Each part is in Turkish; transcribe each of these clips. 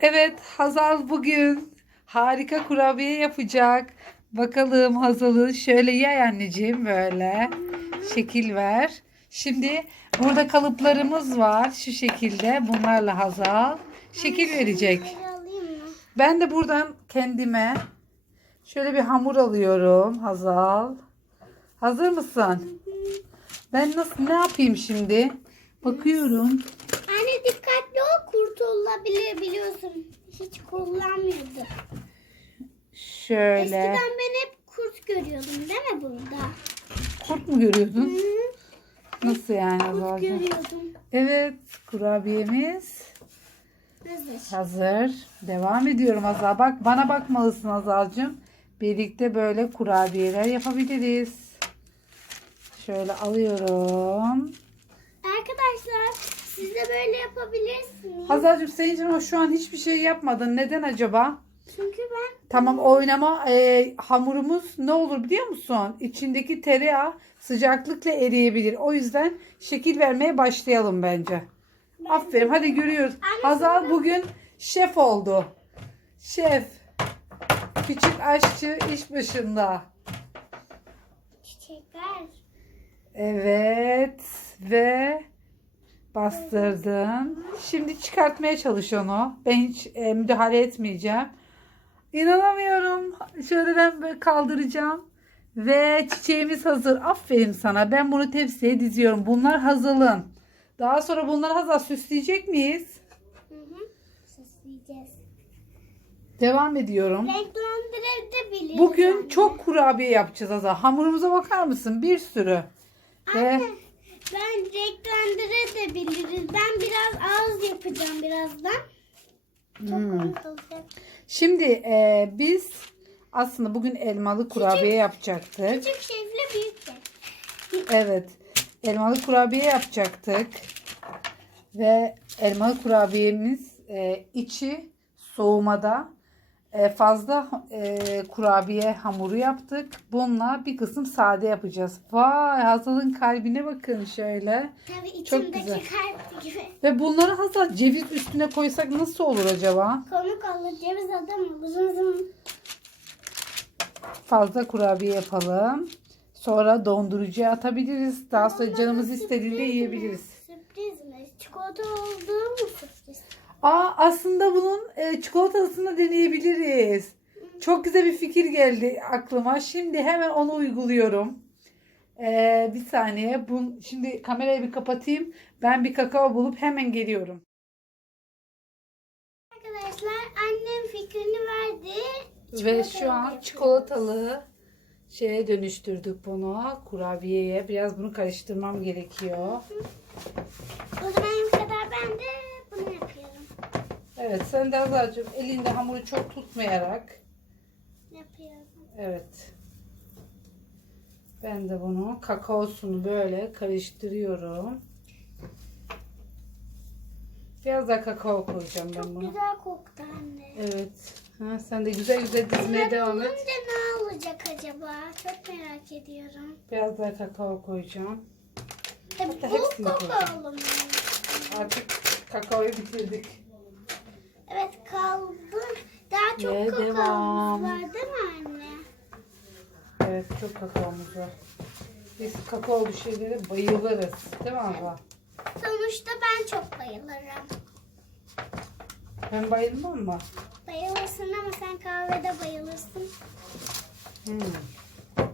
Evet Hazal bugün harika kurabiye yapacak. Bakalım Hazal'ın şöyle yay anneciğim böyle şekil ver. Şimdi burada kalıplarımız var şu şekilde bunlarla Hazal şekil verecek. Ben de buradan kendime şöyle bir hamur alıyorum Hazal. Hazır mısın? Ben nasıl ne yapayım şimdi? Bakıyorum. Kurtulabilir biliyorsun. Hiç kullanmıyordu. Şöyle. Eskiden ben hep kurt görüyordum değil mi burada? Kurt mu görüyordun? Hı, Nasıl yani kurt Hazal'cığım? görüyordum. Evet kurabiyemiz Hazır. hazır. Devam ediyorum Hazal. Bak bana bakmalısın Hazal'cığım. Birlikte böyle kurabiyeler yapabiliriz. Şöyle alıyorum. Arkadaşlar siz de böyle yapabilirsiniz. Hazal'cığım senin ama şu an hiçbir şey yapmadın. Neden acaba? Çünkü ben Tamam oynama e, hamurumuz ne olur biliyor musun? İçindeki tereyağı sıcaklıkla eriyebilir. O yüzden şekil vermeye başlayalım bence. Aferin hadi görüyoruz. Anne, Hazal sonra- bugün şef oldu. Şef. Küçük aşçı iş başında. çiçekler. Evet ve bastırdın. Şimdi çıkartmaya çalış onu. Ben hiç e, müdahale etmeyeceğim. İnanamıyorum. Şöyle ben böyle kaldıracağım. Ve çiçeğimiz hazır. Aferin sana. Ben bunu tepsiye diziyorum. Bunlar hazırlın. Daha sonra bunları hazır süsleyecek miyiz? Hı hı. Süsleyeceğiz. Devam ediyorum. Renklendirebiliriz. Bugün anne. çok kurabiye yapacağız Azal. Hamurumuza bakar mısın? Bir sürü. Ve Anne, ben renklendirebiliriz. Ben biraz az yapacağım birazdan. Çok Hmm. Şimdi e, biz aslında bugün elmalı kurabiye yapacaktık. Küçük şefle büyük şef. Evet. Elmalı kurabiye yapacaktık. Ve elmalı kurabiyemiz e, içi soğumada fazla e, kurabiye hamuru yaptık. Bununla bir kısım sade yapacağız. Vay Hazal'ın kalbine bakın şöyle. Tabii Çok güzel. kalp gibi. Ve bunları Hazal ceviz üstüne koysak nasıl olur acaba? Komik olur. Ceviz adam. Zım zım. Fazla kurabiye yapalım. Sonra dondurucuya atabiliriz. Daha sonra canımız istediğinde yiyebiliriz. Sürpriz mi? Çikolata sürpriz? Aa aslında bunun e, çikolatasını deneyebiliriz. Çok güzel bir fikir geldi aklıma. Şimdi hemen onu uyguluyorum. Ee, bir saniye. Bun, şimdi kamerayı bir kapatayım. Ben bir kakao bulup hemen geliyorum. Arkadaşlar annem fikrini verdi. Ve şu an yapıyoruz. çikolatalı şeye dönüştürdük bunu. Kurabiyeye. Biraz bunu karıştırmam gerekiyor. O zaman kadar ben de. Evet sen de Azar'cığım elinde hamuru çok tutmayarak Yapıyorum. Evet. Ben de bunu kakaosunu böyle karıştırıyorum. Biraz daha kakao koyacağım ben Çok buna. güzel koktu anne. Evet. Ha, sen de güzel güzel dizmeye devam et. bulunca ne olacak acaba? Çok merak ediyorum. Biraz daha kakao koyacağım. Tabii Hatta bu hepsini koyacağım. kakaolu mu? Artık kakaoyu bitirdik. Çok Ve kakaomuz devam. var değil mi anne? Evet çok kakaomuz var. Biz kakaolu şeylere bayılırız. Değil mi abla? Sonuçta ben çok bayılırım. Ben bayılmam mı? Bayılırsın ama sen kahvede bayılırsın. Hmm.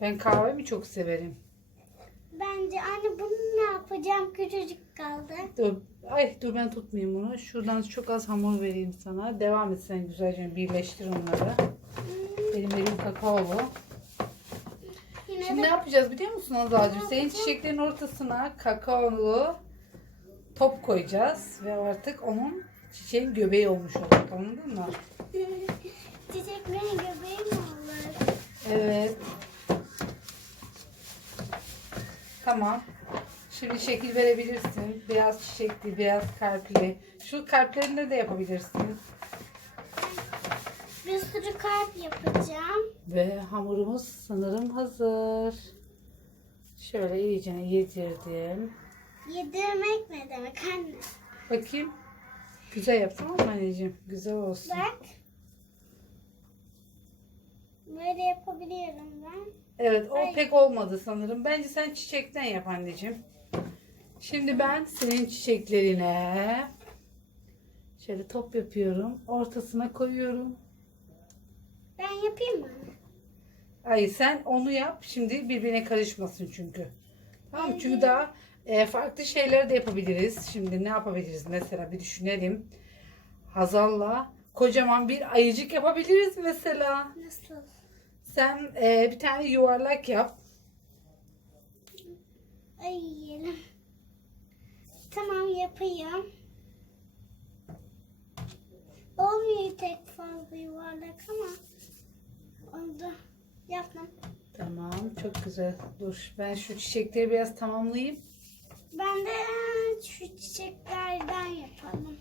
Ben kahve mi çok severim? Bence anne bunu yapacağım? Küçücük kaldı. Dur. Ay dur ben tutmayayım bunu. Şuradan çok az hamur vereyim sana. Devam et sen güzelce birleştir onları. Benim elim kakaolu. Yine Şimdi de ne yapacağız biliyor musun Azal'cığım? Senin çiçeklerin ortasına kakaolu top koyacağız. Ve artık onun çiçeğin göbeği olmuş olacak anladın mı? çiçeklerin göbeği mi olur? Evet. Tamam. Şimdi şekil verebilirsin. Biraz çiçekli, biraz kalpli. Şu kalplerinde de yapabilirsin. Bir sürü kalp yapacağım. Ve hamurumuz sanırım hazır. Şöyle iyice yedirdim. Yedirmek ne demek anne? Bakayım. Güzel yap tamam mı anneciğim? Güzel olsun. Bak. Böyle yapabiliyorum ben. Evet o Ay. pek olmadı sanırım. Bence sen çiçekten yap anneciğim. Şimdi ben senin çiçeklerine şöyle top yapıyorum. Ortasına koyuyorum. Ben yapayım mı? Ay sen onu yap. Şimdi birbirine karışmasın çünkü. Tamam mı? Çünkü daha e, farklı şeyler de yapabiliriz. Şimdi ne yapabiliriz mesela bir düşünelim. Hazal'la kocaman bir ayıcık yapabiliriz mesela. Nasıl? Sen e, bir tane yuvarlak yap. Ay yiyelim. Tamam yapayım. Olmuyor tek fazla yuvarlak ama oldu. Yaptım. Tamam çok güzel. Dur ben şu çiçekleri biraz tamamlayayım. Ben de şu çiçeklerden yapalım.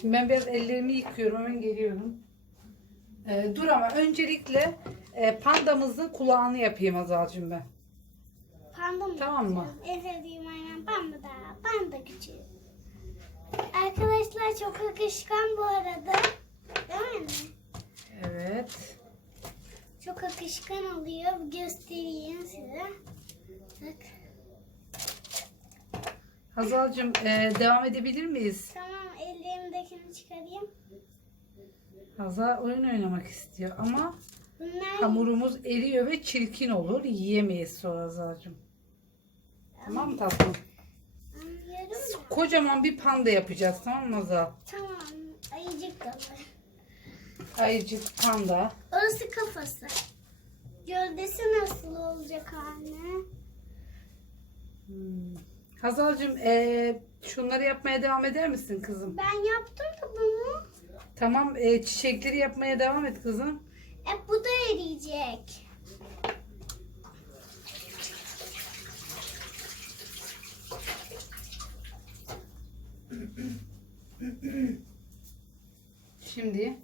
Şimdi ben biraz ellerimi yıkıyorum. Hemen geliyorum. E, dur ama öncelikle e, pandamızın kulağını yapayım Hazal'cığım ben. Panda mı? Tamam mı? En sevdiğim aynen panda da. Panda küçüğü. Arkadaşlar çok akışkan bu arada. Değil mi? Evet. Çok akışkan oluyor. Göstereyim size. Bak. Hazal'cığım e, devam edebilir miyiz? Tamam ellerimdekini çıkarayım. Hazal oyun oynamak istiyor ama Bunlar hamurumuz eriyor ve çirkin olur. Yiyemeyiz sonra Hazal'cığım. Tamam mı tatlım? Kocaman bir panda yapacağız tamam mı Hazal? Tamam. Ayıcık kafa. Ayıcık panda. Orası kafası. Gövdesi nasıl olacak anne? Hmm. Hazal'cığım e, şunları yapmaya devam eder misin kızım? Ben yaptım da bunu. Tamam e, çiçekleri yapmaya devam et kızım. E bu da eriyecek. Şimdi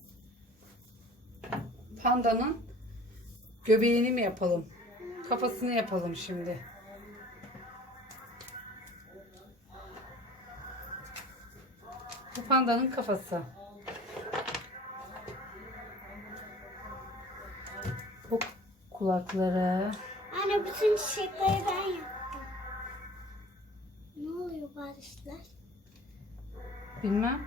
pandanın göbeğini mi yapalım? Kafasını yapalım şimdi. Bu pandanın kafası. Bu kulakları. Anne bütün çiçekleri ben yaptım. Ne oluyor barışlar? Bilmem.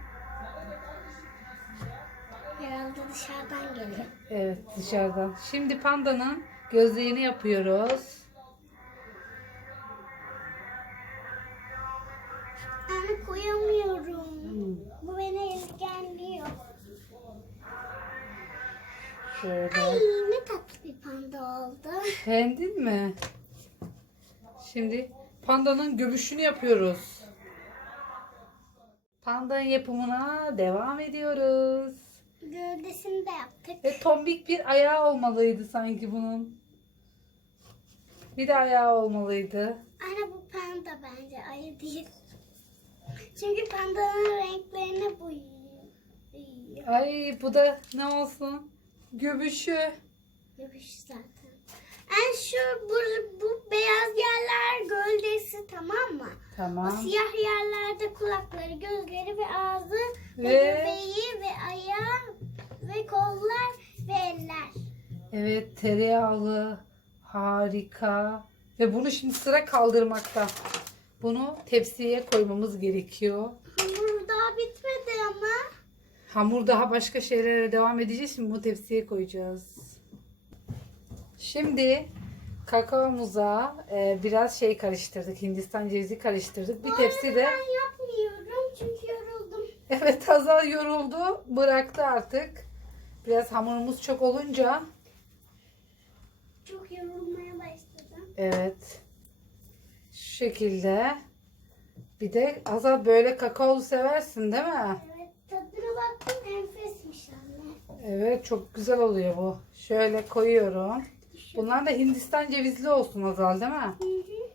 Herhalde dışarıdan geliyor. Evet dışarıdan. Şimdi pandanın gözlerini yapıyoruz. Anne koyamıyorum. Hmm, Bu beni engelliyor. Şöyle. Ay ne tatlı bir panda oldu. Beğendin mi? Şimdi pandanın göbüşünü yapıyoruz. Pandanın yapımına devam ediyoruz. Gövdesini de yaptık. Ve tombik bir ayağı olmalıydı sanki bunun. Bir de ayağı olmalıydı. Anne bu panda bence ayı değil. Çünkü pandanın renklerini boyuyor. boyuyor. Ay bu da ne olsun? Göbüşü. Yapış zaten. En şu bu, bu beyaz yerler gövdesi tamam mı? O Tamam. siyah yerlerde kulakları, gözleri ve ağzı ve, Ve- göbeği ve ayağı ve kollar ve eller. Evet tereyağlı. Harika. Ve bunu şimdi sıra kaldırmakta. Bunu tepsiye koymamız gerekiyor. Hamur daha bitmedi ama. Hamur daha başka şeylere devam edeceğiz. Şimdi bu tepsiye koyacağız. Şimdi kakaomuza e, biraz şey karıştırdık. Hindistan cevizi karıştırdık. Bir tepsi de Ben yapmıyorum çünkü yoruldum. evet Hazal yoruldu. Bıraktı artık. Biraz hamurumuz çok olunca Çok yorulmaya başladım. evet şu şekilde bir de Hazal böyle kakaolu seversin değil mi? Evet tadına baktım enfesmiş anne. Evet çok güzel oluyor bu. Şöyle koyuyorum. Bunlar da Hindistan cevizli olsun Hazal değil mi? Hı hı.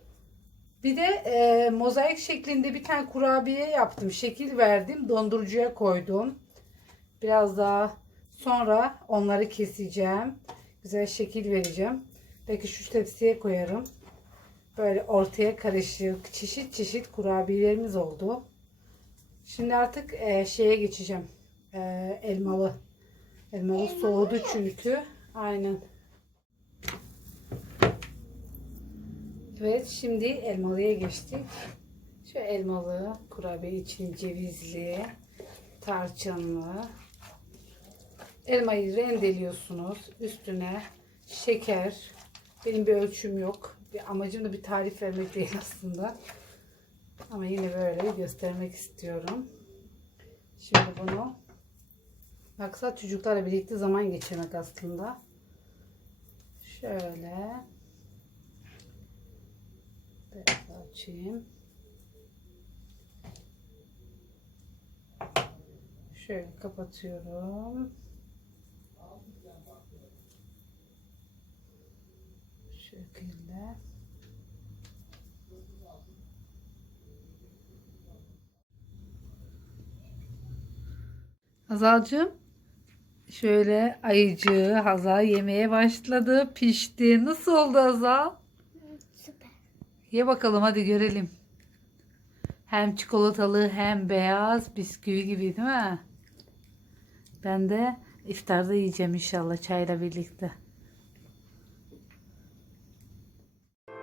Bir de e, mozaik şeklinde bir tane kurabiye yaptım. Şekil verdim. Dondurucuya koydum. Biraz daha sonra onları keseceğim. Güzel şekil vereceğim. Belki şu tepsiye koyarım. Böyle ortaya karışık çeşit çeşit kurabiyelerimiz oldu. Şimdi artık e, şeye geçeceğim. E, elmalı. Elmalı soğudu çünkü. Aynen. Evet şimdi elmalıya geçtik. Şu elmalı kurabiye için cevizli, tarçınlı. Elmayı rendeliyorsunuz. Üstüne şeker. Benim bir ölçüm yok. Bir amacım da bir tarif vermek değil aslında. Ama yine böyle göstermek istiyorum. Şimdi bunu maksat çocuklarla birlikte zaman geçirmek aslında. Şöyle biraz açayım. Şöyle kapatıyorum. Şekilde. Hazalcığım şöyle ayıcığı Hazal yemeye başladı. Pişti. Nasıl oldu Hazal? Ye bakalım hadi görelim. Hem çikolatalı hem beyaz bisküvi gibi değil mi? Ben de iftarda yiyeceğim inşallah çayla birlikte.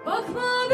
Bakma